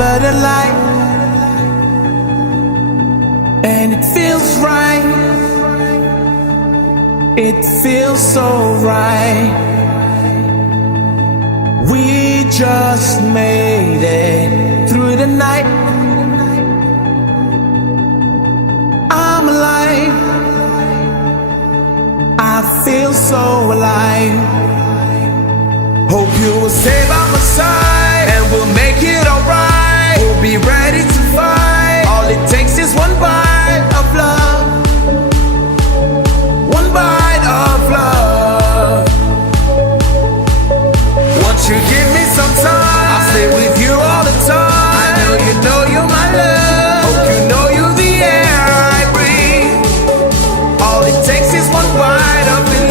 under the light, and it feels right. It feels so right. We just made it through the night. I'm alive. I feel so alive. Hope you will stay by my side, and we'll make it alright. We'll be ready to fight. All it takes is one bite of love. One bite of love. Won't you give me some time? I'll stay with you all the time. I know you're my love. Hope you know you're the air I breathe. All it takes is one bite of belief.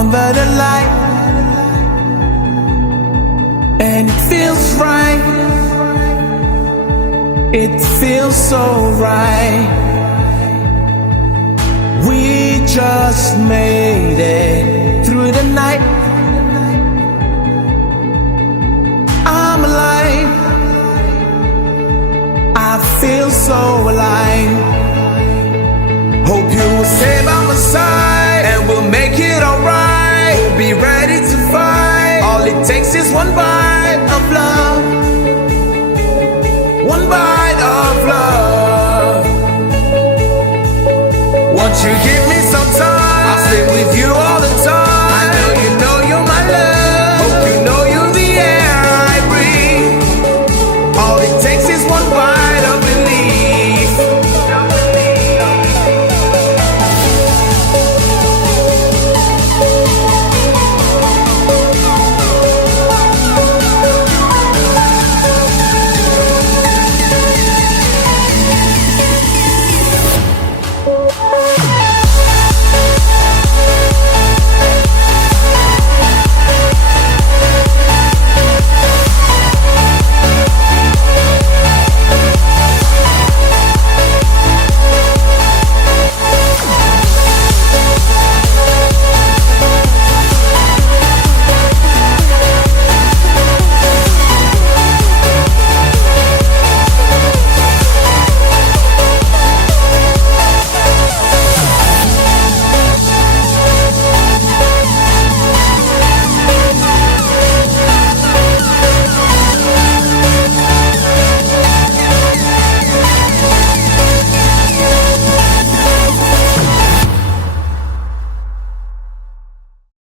Under the light, and it feels right. It feels so right. We just made it through the night. I'm alive. I feel so alive. Hope you will stay by my side, and we'll make it alright. We'll be ready to fight. All it takes is one bite of love. One bite of love. Won't you give